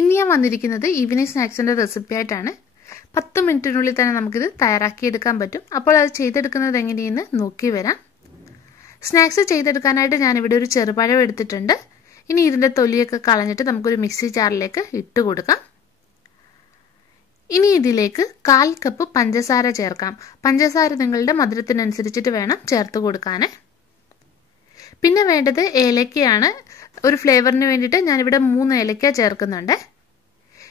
ഇന്ന് ഞാൻ വന്നിരിക്കുന്നത് ഈവനിംഗ് സ്നാക്സിന്റെ റെസിപ്പി ആയിട്ടാണ്. 10 മിനിറ്റിനുള്ളിൽ തന്നെ നമുക്കിത് തയ്യാറാക്കിയെടുക്കാൻ പറ്റും. അപ്പോൾ അത് ചെയ്തെടുക്കുന്നത് എങ്ങനെയെന്ന് നോക്കി വരാം. സ്നാക്സ് ചെയ്തെടുക്കാനായിട്ട് ഞാനിവിടെ ഒരു ചെറുപഴം എടുത്തിട്ടുണ്ട്. ഇനി ഇതിന്റെ തൊലിയൊക്കെ കളഞ്ഞിട്ട് നമുക്കൊരു മിക്സി ജാറിലേക്ക് ഇട്ട് കൊടുക്കാം. ഇനി ഇതിലേക്ക് 1/4 കപ്പ് പഞ്ചസാര ചേർക്കാം. പഞ്ചസാര നിങ്ങളുടെ മധുരത്തിനനുസരിച്ചിട്ട് വേണം ചേർത്ത് കൊടുക്കാൻ. പിന്നെ വേണ്ടത് ഏലക്കയാണ്. ഒരു ഫ്ലേവറിന് വേണ്ടിയിട്ട് ഞാനിവിടെ 3 ഏലക്ക ചേർക്കുന്നുണ്ട്.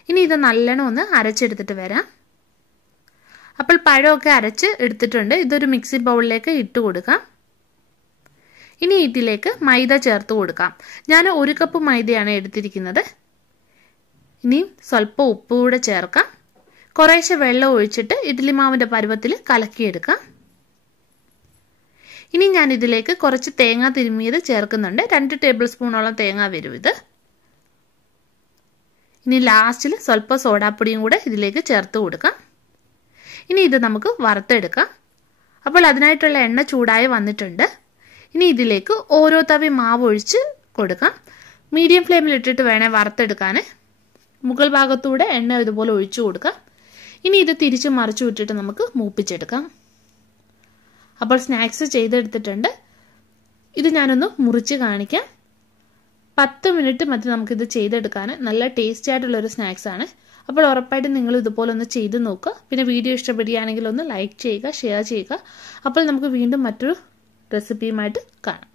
ഇനി ഇത് നല്ലോണം ഒന്ന് അരച്ചെടുത്തിട്ട് വരാം. അപ്പോൾ പഴമൊക്കെ അരച്ച് എടുത്തിട്ടുണ്ട്. ഇതൊരു മിക്സി ബൗളിലേക്ക് ഇട്ട് കൊടുക്കാം. ഇനി ഇതിലേക്ക് മൈദ ചേർത്ത് കൊടുക്കാം. ഞാൻ 1 കപ്പ് മൈദയാണ് എടുത്തിരിക്കുന്നത്. ഇനി സ്വല്പം ഉപ്പ് കൂടെ ചേർക്കാം. കുറേശ്ശെ വെള്ളം ഒഴിച്ചിട്ട് ഇഡ്ഡലി മാവിന്റെ പരുവത്തിൽ കലക്കിയെടുക്കാം. ഇനി ഞാൻ ഇതിലേക്ക് കുറച്ച് തേങ്ങ തിരുമ്മിയത് ചേർക്കുന്നുണ്ട്. 2 ടേബിൾ സ്പൂണോളം തേങ്ങ വരും ഇത്. ഇനി ലാസ്റ്റിൽ സ്വല്പം സോഡാപ്പൊടിയും കൂടെ ഇതിലേക്ക് ചേർത്ത് കൊടുക്കാം. ഇനി ഇത് നമുക്ക് വറുത്തെടുക്കാം. അപ്പോൾ അതിനായിട്ടുള്ള എണ്ണ ചൂടായി വന്നിട്ടുണ്ട്. ഇനി ഇതിലേക്ക് ഓരോ തവി മാവ് ഒഴിച്ച് കൊടുക്കാം. മീഡിയം ഫ്ലെയിമിൽ ഇട്ടിട്ട് വേണേൽ വറുത്തെടുക്കാൻ. മുകൾ ഭാഗത്തൂടെ എണ്ണ ഇതുപോലെ ഒഴിച്ചു കൊടുക്കാം. ഇനി ഇത് തിരിച്ച് മറിച്ചു വിട്ടിട്ട് നമുക്ക് മൂപ്പിച്ചെടുക്കാം. അപ്പോൾ സ്നാക്സ് ചെയ്തെടുത്തിട്ടുണ്ട്. ഇത് ഞാനൊന്ന് മുറിച്ച് കാണിക്കാം. 10 മിനിറ്റ് മതി നമുക്കിത് ചെയ്തെടുക്കാൻ. നല്ല ടേസ്റ്റി ആയിട്ടുള്ളൊരു സ്നാക്സ് ആണ്. അപ്പോൾ ഉറപ്പായിട്ടും നിങ്ങൾ ഇതുപോലെ ഒന്ന് ചെയ്ത് നോക്കുക. പിന്നെ വീഡിയോ ഇഷ്ടപ്പെടുകയാണെങ്കിൽ ഒന്ന് ലൈക്ക് ചെയ്യുക, ഷെയർ ചെയ്യുക. അപ്പോൾ നമുക്ക് വീണ്ടും മറ്റൊരു റെസിപ്പിയുമായിട്ട് കാണാം.